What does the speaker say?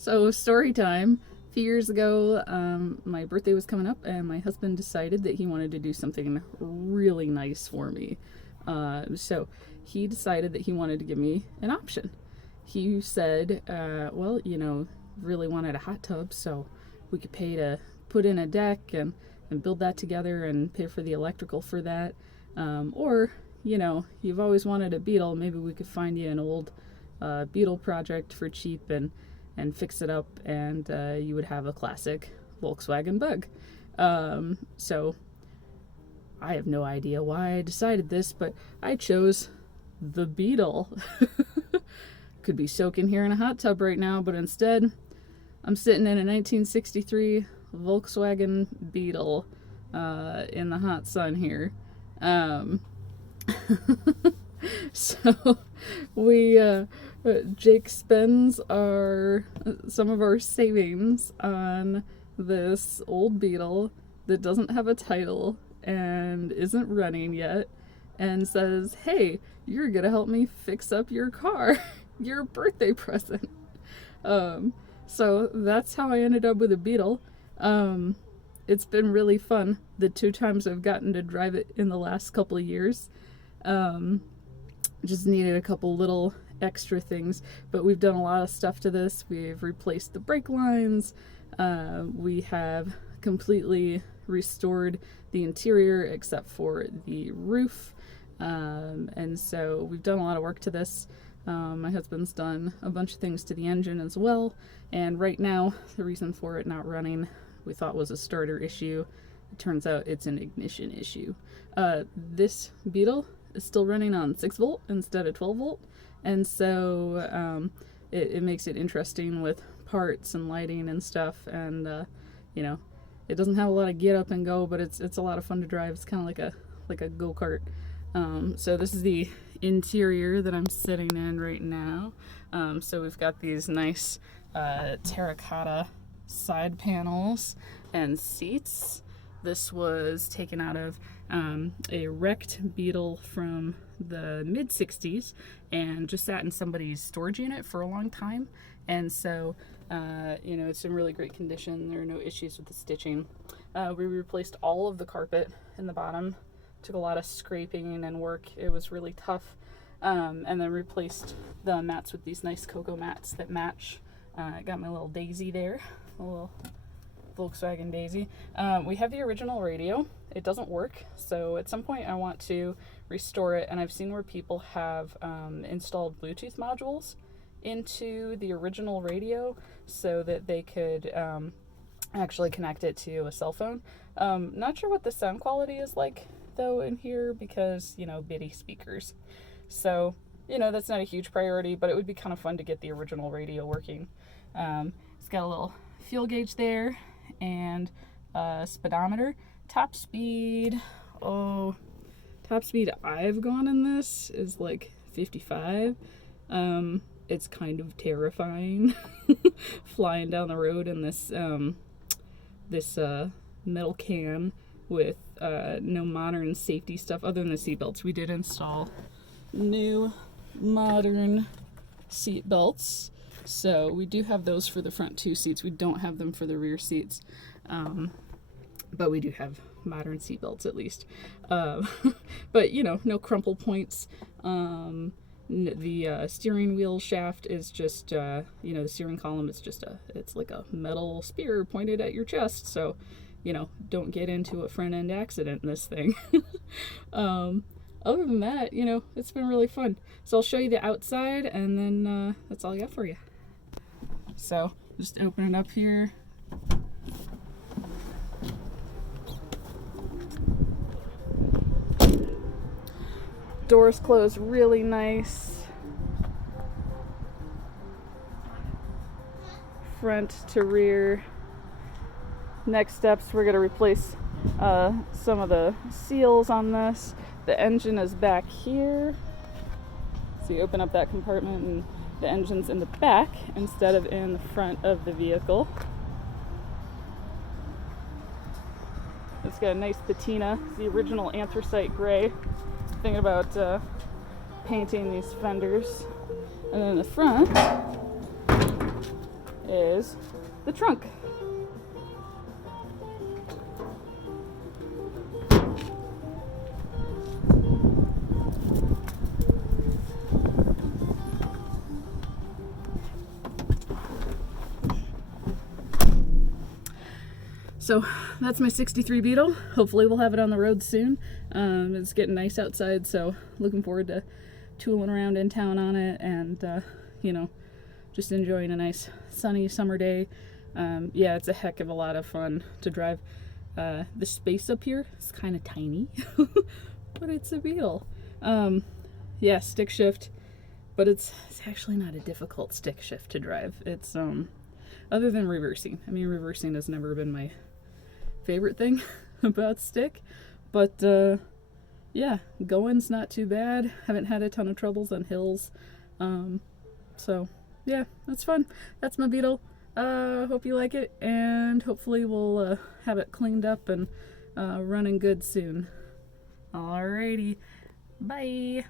So, story time. A few years ago, my birthday was coming up, and my husband decided that he wanted to do something really nice for me. So, he decided that he wanted to give me an option. He said, well, really wanted a hot tub, so we could pay to put in a deck and build that together and pay for the electrical for that. Or, you've always wanted a Beetle, maybe we could find you an old Beetle project for cheap and fix it up, and you would have a classic Volkswagen Bug. So I have no idea why I decided this, but I chose the Beetle. Could be soaking here in a hot tub right now, but instead I'm sitting in a 1963 Volkswagen Beetle in the hot sun here. So Jake spends some of our savings on this old Beetle that doesn't have a title and isn't running yet, and says, "Hey, you're gonna help me fix up your car, your birthday present." So that's how I ended up with a Beetle. It's been really fun the 2 times I've gotten to drive it in the last couple of years. Just needed a couple little extra things, but we've done a lot of stuff to this. We've replaced the brake lines. We have completely restored the interior except for the roof. And so we've done a lot of work to this. My husband's done a bunch of things to the engine as well. And right now, the reason for it not running, we thought was a starter issue. It turns out it's an ignition issue. This Beetle is still running on 6 volt instead of 12 volt. And so it makes it interesting with parts and lighting and stuff. And, it doesn't have a lot of get up and go, but it's a lot of fun to drive. It's kind of like a go-kart. So this is the interior that I'm sitting in right now. So we've got these nice terracotta side panels and seats. This was taken out of a wrecked Beetle from the mid-60s and just sat in somebody's storage unit for a long time. And so, it's in really great condition. There are no issues with the stitching. We replaced all of the carpet in the bottom. Took a lot of scraping and work. It was really tough. And then replaced the mats with these nice cocoa mats that match. I got my little daisy there, a little Volkswagen Daisy. We have the original radio. It doesn't work, so at some point I want to restore it, and I've seen where people have installed Bluetooth modules into the original radio so that they could actually connect it to a cell phone. Not sure what the sound quality is like though in here because, bitty speakers. So, that's not a huge priority, but it would be kind of fun to get the original radio working. It's got a little fuel gauge there and a speedometer. Top speed I've gone in this is like 55. It's kind of terrifying flying down the road in this metal can with no modern safety stuff other than the seatbelts. We did install new modern seatbelts, so we do have those for the front 2 seats. We don't have them for the rear seats, but we do have modern seatbelts at least. But no crumple points. The steering wheel shaft is just the steering column is just it's like a metal spear pointed at your chest, so don't get into a front end accident in this thing. Other than that, it's been really fun. So I'll show you the outside, and then that's all I got for you. So just open it up here. Doors close really nice. Front to rear. Next steps, we're going to replace some of the seals on this. The engine is back here. So you open up that compartment and the engine's in the back instead of in the front of the vehicle. It's got a nice patina. It's the original anthracite gray. Thinking about painting these fenders. And then in the front, is the trunk. So that's my 63 Beetle. Hopefully we'll have it on the road soon. It's getting nice outside, so looking forward to tooling around in town on it and, you know, just enjoying a nice sunny summer day. Yeah, it's a heck of a lot of fun to drive. The space up here is kind of tiny, but it's a Beetle. Yeah, stick shift, but it's actually not a difficult stick shift to drive. It's, other than reversing. I mean, reversing has never been my favorite thing about stick, but yeah, going's not too bad. Haven't had a ton of troubles on hills, so yeah, that's fun. That's my Beetle. Hope you like it, and hopefully we'll have it cleaned up and running good soon. Alrighty, bye.